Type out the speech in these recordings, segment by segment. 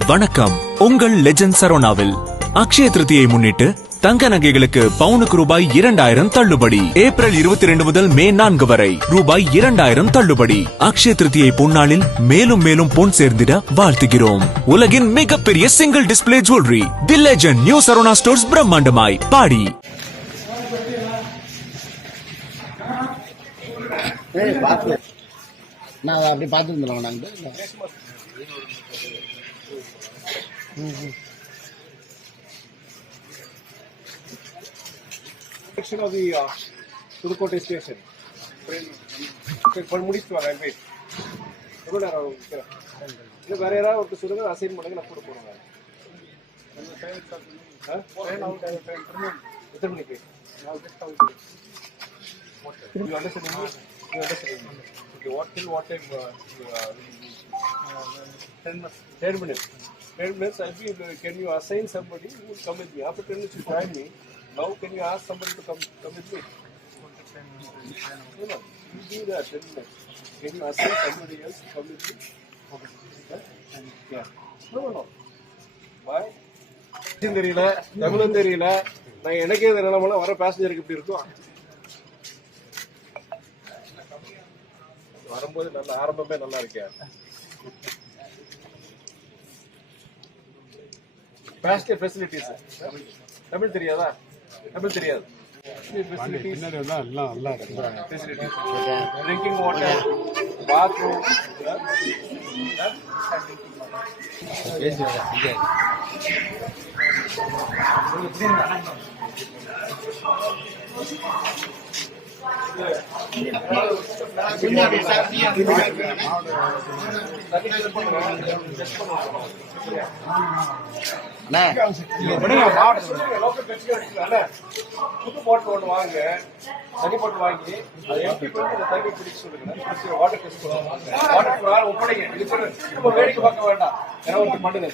வணக்கம். உங்கள் லெஜண்ட் சரோனாவில் அக்ஷய திருதியை முன்னிட்டு தங்க நகைகளுக்கு பவுனுக்கு ரூபாய் 2000 தள்ளுபடி. ஏப்ரல் 22 முதல் மே 4 வரை ரூபாய் 2000 தள்ளுபடி. அக்ஷய திருதியை பொன்னாளில் மேலும் மேலும் பொன் சேர்ந்திட வாழ்த்துகிறோம். உலகின் மிகப்பெரிய single display jewellery the legend new Saravana stores பிரம்மாண்டமாய் பாடி. நான் அப்படி பார்த்துருந்தோம் நாங்கள் section of the Pudukkottai station. முடிச்சுட்டு வரேன் வெயிட். எவ்வளோ நேரம் இல்லை வேற யாராவது ஒருத்தர் சொல்லுங்க அசைன் பண்ணுங்க நான் கூட போடுங்க. எத்தனை மணிக்கு? You understand English? You understand English? Okay, what time? 10 minutes. 10 minutes. Can you assign somebody who will come with me? After 10 minutes you join me. Now can you ask somebody to come with me? No, you do that 10 minutes. Can you assign somebody else to come with me? Yeah. No. Why? தெரியல, தமிழும் தெரியல. நான் எனக்கே இந்த நிலைமைல வர பேசஞ்சருக்கு இப்படி இருக்கும். வரும்போது நல்ல ஆரம்பமே நல்லா இருக்கே. பேஸ்ட் ஃபெசிலிட்டிஸ் தமிழ் தெரியாதா? தமிழ் தெரியாது. ட்ரிங்கிங் வாட்டர், பாத்ரூம், புது பாட்டில் ஒன்று வாங்க, தனி பாட்டில் வாங்கி அதை எப்படி பண்ணி தண்ணி பிடிக்க சொல்லுங்க. வாட்டர் டெஸ்ட் பண்ணுவாங்க. வாட்டர் ஒப்படைங்க. இது நம்ம வேடிக்கை பார்க்க வேண்டாம். ஏன்னா ஒரு மண்டல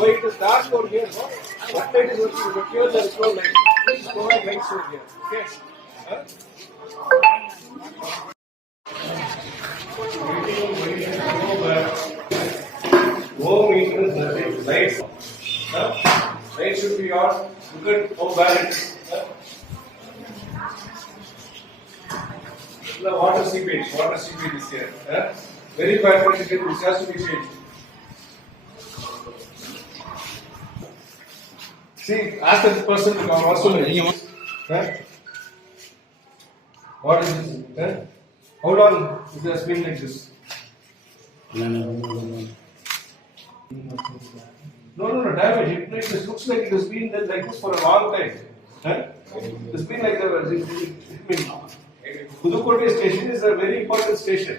Wait to start for here, no? What light is working? The fuel is slow light. Please provide lights over here. Okay? No maintenance, nothing. Lights. Lights should be on. Look at how balanced. The water seepage is here. Very bad condition. This has to be changed. See, ask the person to come also. What is this? How long it has been like this? No, damage. It looks like it has been like this for a long time. It has been like that. Pudukkottai station is a very important station.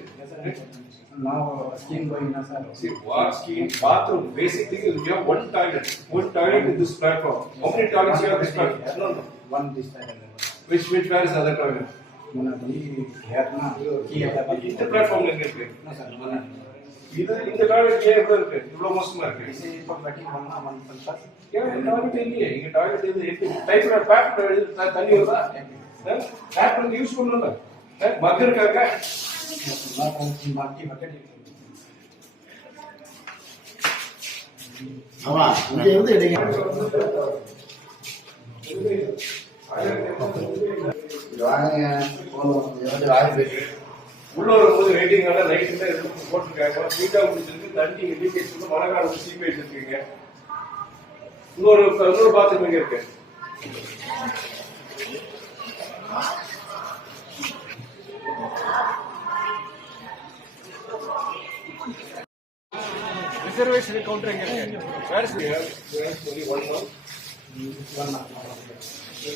now scheme going on, sir. See, what scheme? Bathroom. Basic thing is we have one toilet. One toilet in this platform. How many toilets you have this platform? No. One this side. Which where is the other toilet? இந்த பிளாட்ஃபார்ம்ல எங்க இருக்கு? இது இந்த டாய்லெட் ஏன் இவ்வளவு இருக்கு? இவ்வளவு மோசமா இருக்கு. இது இப்போ கட்டிங் பண்ணா மன் பண்ணா ஏன் டாய்லெட் இல்லையே? இங்க டாய்லெட் இது எப்படி டைப்ல பேப்பர் தண்ணி வருதா? பேப்பர் யூஸ் பண்ணல. மக்களுக்காக மாட்டி பக்கெட் ஆமா இங்க இருந்து எடுங்க. உள்ள வரும்போது வெயிட்டிங்கால லைட்ல போட்டுருக்காங்க. வீட்டா முடிச்சிருக்கு. தண்ணி லீக்கேஜ் வந்து மழைக்காலம் சீப்பேஜ் இருக்குங்க. இன்னொரு பாத்ரூம் எங்க இருக்கு? ரிசர்வேஷன் கவுண்டர் எங்க இருக்கு? வேற சொல்லி one month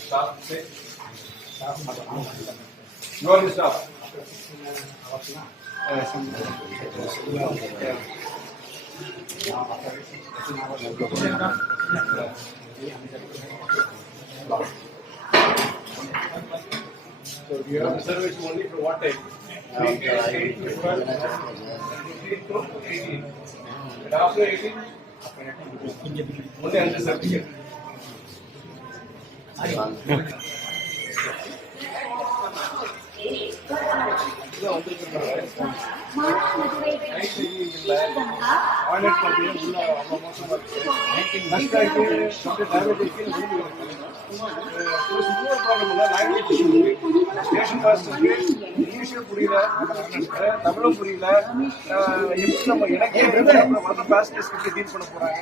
stop say you are the staff so you have reservation only for what time? 8 to 18 and after 18 only under certificate. தான் வந்திருக்காங்க. நைட் இல்ல டாய்லெட் பார்த்தீங்கன்னா உள்ள அவ்வளோ மோசமாக இருக்கு. ஃபர்ஸ்ட் ஆகிட்டு கொஞ்சம் டேமேஜ் ஆகி இன்னொரு ப்ராப்ளம் இல்லை, லாங்குவேஜ் ஸ்டேஷன் மாஸ்டருக்கு இங்கிலீஷும் புரியல, தமிழும் புரியல. எப்படி நம்ம எனக்கே வர பேசஞ்சர்ஸ் கிட்ட டீல் பண்ண போறாங்க?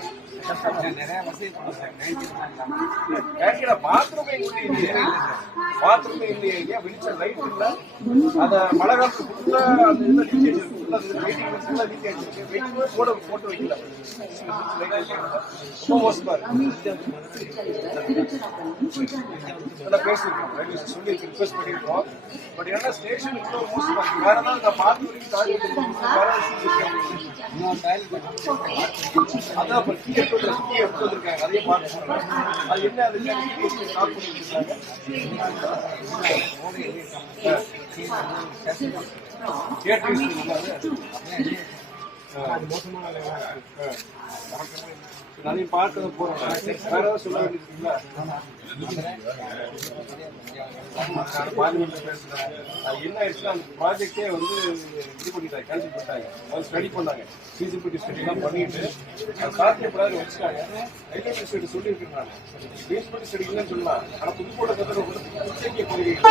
பாத்ரூமே இல்லையே, பாத்ரூமே இல்லையே, வெளிச்ச லைட் இல்ல. அத மழை காலத்துக்கு ஃபுல்லா அந்த இதுல லீக்கேஜ் இருக்கு, வெயிட்டிங் ஃபுல்லா லீக்கேஜ் இருக்கு. வெயிட்டிங் போட்டு வைக்கல, ரொம்ப மோசமா இருக்கு. இதெல்லாம் பேசியிருக்கோம், ரயில்வே சொல்லி ரிக்வெஸ்ட் பண்ணியிருக்கோம். பட் ஏன்னா ஸ்டேஷன் இவ்வளோ மோசமா இருக்கு. வேற ஏதாவது நான் பார்த்து வரைக்கும் டாய்லெட் அதான் இப்போ கீழே எடுத்து வந்திருக்காங்க, அதையே பார்த்து சொல்றேன். அது என்ன அது ஸ்டாப் பண்ணிட்டு இருக்காங்க. அதையும் பார்த்து போறோம். வேற ஏதாவது சொல்ல வேண்டியிருக்கீங்களா? பார்லிமெண்ட்ல பேசுறேன். என்ன ஆயிடுச்சுன்னா அந்த ப்ராஜெக்டே வந்து இது பண்ணிட்டாங்க, கேன்சல் பண்ணிட்டாங்க. அவங்க ஸ்டடி பண்ணாங்க, ஃபீசிபிலிட்டி ஸ்டடி எல்லாம் பண்ணிட்டு அது சாத்தியப்படாது வச்சுட்டாங்க. ஐடென்டி ஸ்டடி சொல்லியிருக்கிறாங்க, ஃபீசிபிலிட்டி ஸ்டடி இல்லைன்னு சொல்லலாம். ஆனால் புதுக்கோட்டை கட்டணம் உச்சரிக்கை பகுதிகள்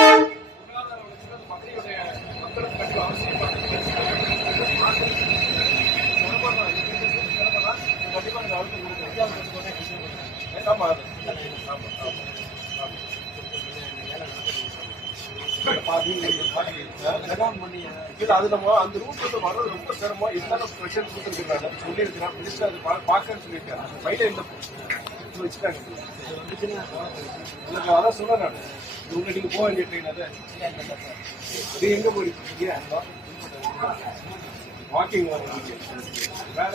மக்களுக்கு அது நம்ம அந்த ரூட் வந்து வர்றது ரொம்ப சிரமம். என்னென்ன ஸ்பெஷல் கொடுத்துருக்காங்க சொல்லியிருக்கிறான், மினிஸ்டர் அது பார்க்கன்னு சொல்லியிருக்காங்க. பையில இந்த வச்சுட்டாங்க. எனக்கு அதான் சொன்னேன் நான், உங்களை நீங்க போக வேண்டிய ட்ரெயின் அது நீங்க எங்க போயிருக்கீங்க? வாக்கிங் வரீங்க, வேற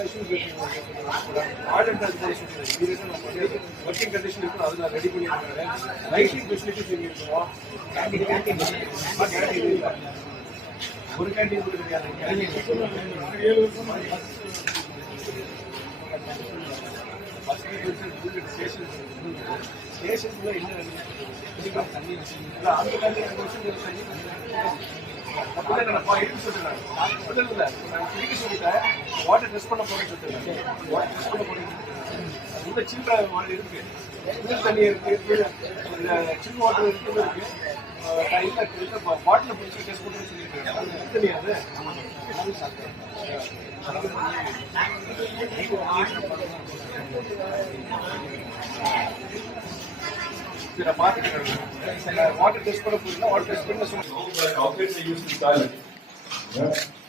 ஒர்க்கிங் கண்டிஷன் இருக்கும், அது நான் ரெடி பண்ணியிருக்கேன். லைட்டிங் ஃபெசிலிட்டிஸ் இங்கே இருக்கிறோம். ஒரு கேண்டீன் ஸ்டேஷன்ல என்ன தண்ணி அந்த தண்ணி வாட்டர் டெஸ்ட் பண்ண போறேன்னு சொல்லிட்டு சின்ன மாதிரி இருக்கு, குளிர் தண்ணி இருக்கு, சின்ன வாட்டர் இருக்கு. பாட்டில் பிடிச்சி டெஸ்ட் பண்ணுறேன்னு சொல்லியிருக்கேன். தண்ணி அது வாட்டர் டெஸ்ட் பண்ண போயிருந்தா வாட்டர் டெஸ்ட் பண்ண சொல்லுங்க. How can they use the toilet?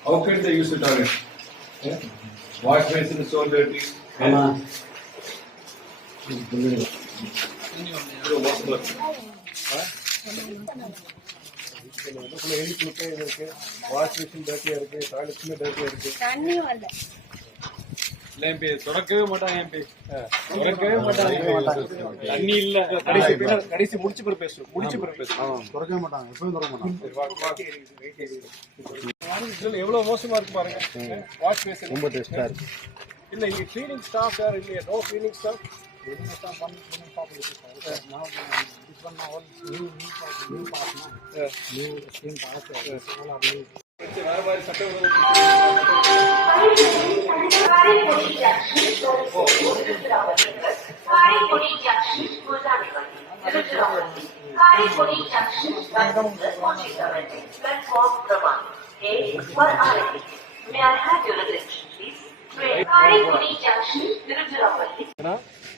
How can they use the toilet? Wash basin is so dirty. Wash machine டர்ட்டியா இருக்கு, டாய்லெட்ஸுமே டர்ட்டியா இருக்கு. தண்ணி வரல இல்ல என் பேர் தொடக்கவே மாட்டாங்க, என் பேர் தொடக்கவே மாட்டாங்க. தண்ணி இல்ல கடைசி முடிச்சு பிறகு பேசுறோம், முடிச்சு பிறகு பேசுறோம். தொடக்கவே மாட்டாங்க, எப்பவும் தொடக்க மாட்டாங்க. எவ்வளவு மோசமா இருக்கு பாருங்க. வாஷ் பேசன் ரொம்ப டெஸ்டா இருக்கு. இல்ல இங்க கிளீனிங் ஸ்டாஃப் யாரும் இல்லையா? No cleaning staff. வேற மாதிரி சட்டம்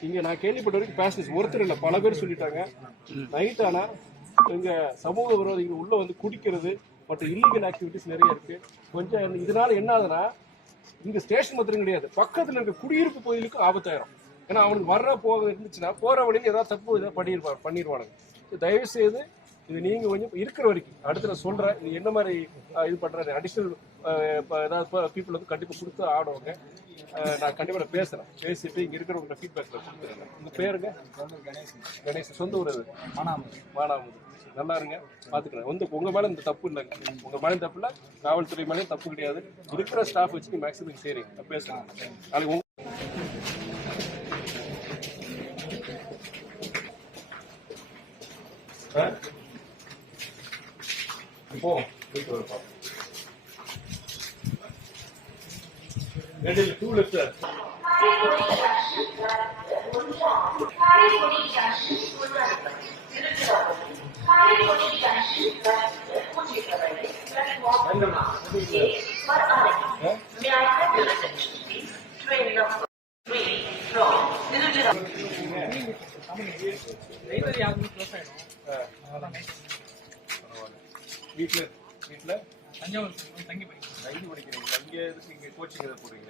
இங்க நான் கேள்விப்பட்ட வரைக்கும் பேசஞ்சர்ஸ் ஒருத்தர் இல்ல பல பேர் சொல்லிட்டாங்க. நைட் ஆனா இங்க சமூக விரோதிகள் உள்ள வந்து குடிக்கிறது மற்ற இல்லீகல் ஆக்டிவிட்டிஸ் நிறைய இருக்கு. கொஞ்சம் இதனால என்ன ஆகுதுன்னா இங்க ஸ்டேஷன் மாத்திரம் கிடையாது, பக்கத்துல இருக்க குடியிருப்பு பகுதிகளுக்கும் ஆபத்தாயிரும். ஏன்னா அவனுக்கு வர்ற போக இருந்துச்சுன்னா போற வழியில ஏதாவது தப்பு ஏதாவது பண்ணிடுவானுங்க. தயவு செய்து இது நீங்க கொஞ்சம் இருக்கிற வரைக்கும் அடுத்து நான் சொல்றேன், இது என்ன மாதிரி இது பண்றது அடிஷனல் ஏதாவது பீப்புள் வந்து கண்டிப்பா கொடுத்து ஆடுவாங்க. நான் கண்டிப்பா நான் பேசுறேன், பேசிட்டு இங்க இருக்கிறவங்க ஃபீட்பேக்ல கொடுத்துறேன். உங்க பேருங்க? கணேசன். சொந்த ஊர் மானாமது. நல்லா இருங்க, பாத்துக்கிறேன். வந்து உங்க மேல இந்த தப்பு இல்லைங்க, உங்க மேலே தப்பு இல்லை, காவல்துறை மேலேயும் தப்பு கிடையாது. இருக்கிற ஸ்டாஃப் வச்சு நீங்க மேக்ஸிமம் செய்றீங்க. நான் பேசுறேன் நாளைக்கு போ. ரெண்டு டூ லெஃப்ட் வீட்டுல வீட்டுல தஞ்சாவூர் தங்கி போய் தங்கி படிக்கிறீங்க. இங்க எதுக்கு இங்க கோச்சிங் எதாவது போடுறீங்க?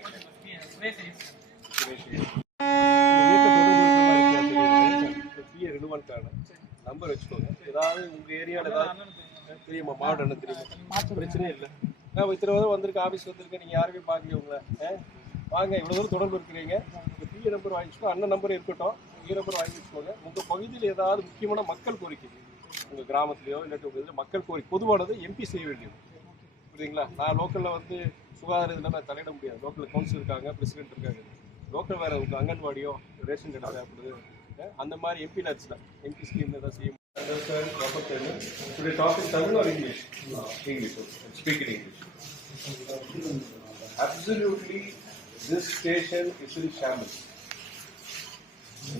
நம்பர் வச்சுக்கோங்க. ஏதாவது உங்க ஏரியாவில் ஏதாவது தெரியுமா? மாவட்டம் தெரியுமா? பிரச்சனையே இல்லை. நான் இத்தனை தடவை வந்திருக்கேன், ஆஃபீஸ் வந்திருக்கேன், நீங்கள் யாருமே பார்க்கல உங்களை. வாங்க, இவ்வளோ தூரம் தொடர்பு இருக்கிறீங்க. உங்கள் பிஏ நம்பர் வாங்கிச்சுக்கோ, அண்ணன் நம்பர் இருக்கட்டும், பிஏ நம்பர் வாங்கி வச்சுக்கோங்க. உங்கள் பகுதியில் ஏதாவது முக்கியமான மக்கள் கோரிக்கை, உங்கள் கிராமத்துலையோ இல்லாட்டி உங்கள் இதில் மக்கள் கோரிக்கை பொதுவானது எம்பி செய்ய வேண்டியது. புரியுதுங்களா? நான் லோக்கலில் வந்து சுகாதார இதில் நான் தலையிட முடியாது. லோக்கலில் கவுன்சில் இருக்காங்க, பிரசிடென்ட் இருக்காங்க. லோக்கல் வேறு உங்கள் அங்கன்வாடியோ ரேஷன் கடை தேவைப்படுது, அந்த மாதிரி எம்பி லேட்ஸில் எம்பி ஸ்கீமில் தான் செய்ய முடியும். Today talk in Tamil or English? English. Speak in English. Absolutely, this station is in shambles.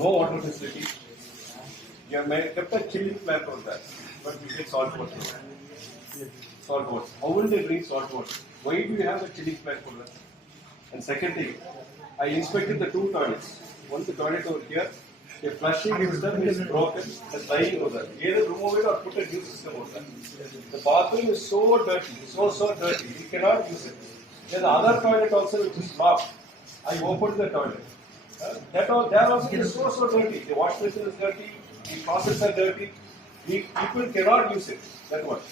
No water facility. You have kept a chilling plant on that, but we get salt water. Salt water. How will they drink salt water? Why do you have a chilling plant for that? And second thing, I inspected the two toilets. One the toilet over here. A flushing system is broken, it's lying over there. Either remove it or put a new system over there. The bathroom is so dirty, so dirty, you cannot use it. There's the other toilet also which is locked. I opened the toilet. That also is so dirty. The wash basin is dirty, the faucets are dirty. The people cannot use it. That's what.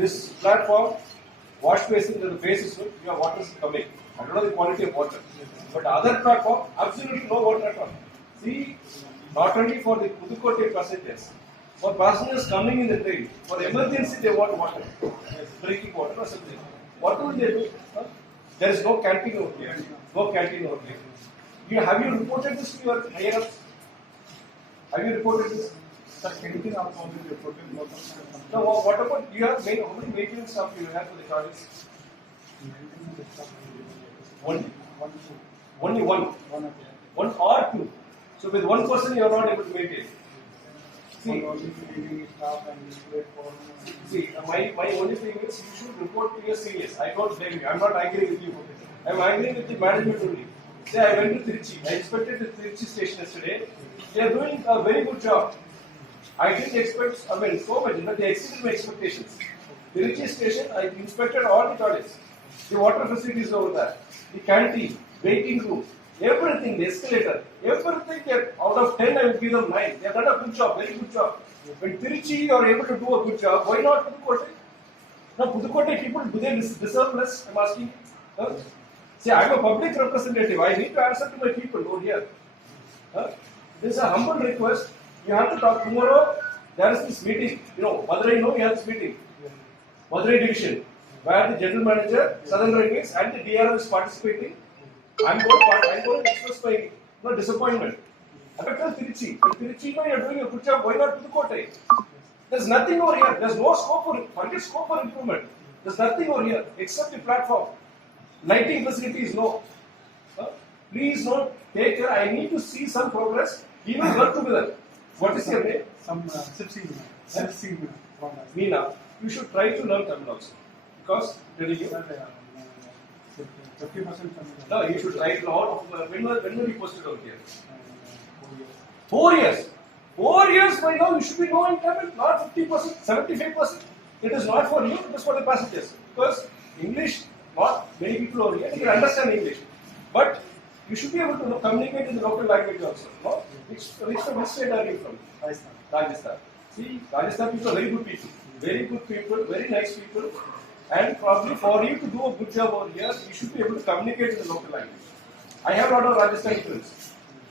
This platform, wash basin, the base is good, your water is coming. I don't know the quality of water. But other platform, absolutely no water at all. See, not only for the Pudukkottai passengers, for passengers coming in the train, for emergency they want water, drinking water or something. What will they do? There is no canteen over here. No canteen over here. Have you reported this to your higher ups? Have you reported this? Sir, canteen also only reported. No, what about you have made, how many maintenance staff you have for the toilets? Only one. One or two. So with one person you are not able to maintain. See, my only thing is you should report to your seniors. I don't blame you. I'm not angry with you. I'm angry with the management only. Say I went to Trichy. I inspected the Trichy station yesterday. They are doing a very good job. I didn't expect, so much, but they exceeded my expectations. Trichy station, I inspected all the toilets. The water facilities over there. The canteen, waiting room. Everything, the escalator, everything, out of 10 I would give them 9. They have done a good job, very good job. When Trichy are able to do a good job, why not Pudukkottai? Now Pudukkottai people, do they deserve less? I'm asking. See, I'm a public representative. I need to answer to my people over here. This is a humble request. You have to talk tomorrow. There is this meeting. Madurai, you have this meeting. Madurai division, where the general manager, Southern Railways, and the DRM is participating. I'm going to express my disappointment. I'm going to tell Trichy. If Trichy, you are doing a good job, why not Pudukkottai? There's nothing over here. There's no scope for improvement. There's nothing over here except the platform. Lighting facilities, no. Please don't take care. I need to see some progress. We will work together. What is your name? Meena. You should try to learn Tamil also. Because, telling you. 50% No, you should try to learn. When were you posted out here? 4 years. 4 years by now you should be knowing Tamil. Not 50%, 75%. It is not for you, it is for the passengers. Because English, not many people over here, they can understand English. But you should be able to communicate in the local language also. No? Which state are you from? Rajasthan. See, Rajasthan people are very good people. Very good people, very nice people. And probably for you to do a good job over here, you should be able to communicate in the local language. I have a lot of Rajasthani friends.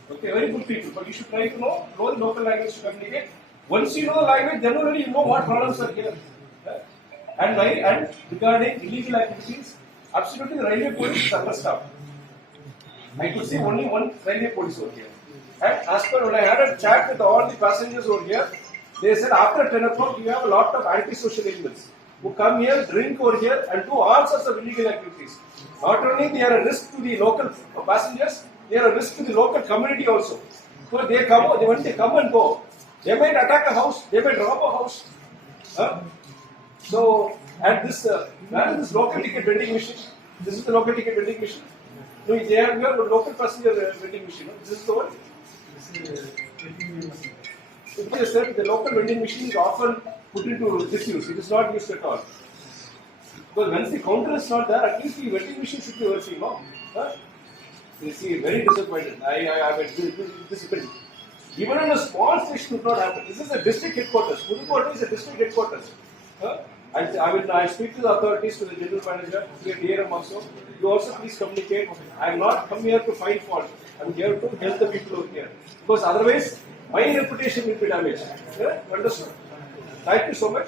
Okay, very good people. But you should try to know the local language to communicate. Once you know the language, then only you know what problems are here. And regarding illegal activities, absolutely the railway police is understaffed. I could see only one railway police over here. And as per when I had a chat with all the passengers over here, they said after 10 o'clock you have a lot of antisocial elements. who come here, drink over here, and do all sorts of illegal activities. Not only they are a risk to the local passengers, they are a risk to the local community also. So when they come and go, they might attack a house, they might rob a house. Huh? So, at this, where is this local ticket vending machine? This is the local ticket vending machine. No, they have your local passenger vending machine. No? This is the one. It is said the local vending machine is often put into disuse. It is not used at all. Because once the counter is not there, at least the vending machine should be working, no? Huh? You see, very disappointed. I mean, disappointed. Even in a small station, it would not happen. This is a district headquarters. Pudukottai is a district headquarters. Huh? I speak to the authorities, to the general manager, to the DRM also. You also please communicate. I am not come here to find fault. I am here to help the people out here. Because otherwise, my reputation will be damaged. Yeah? Understood? Thank you so much.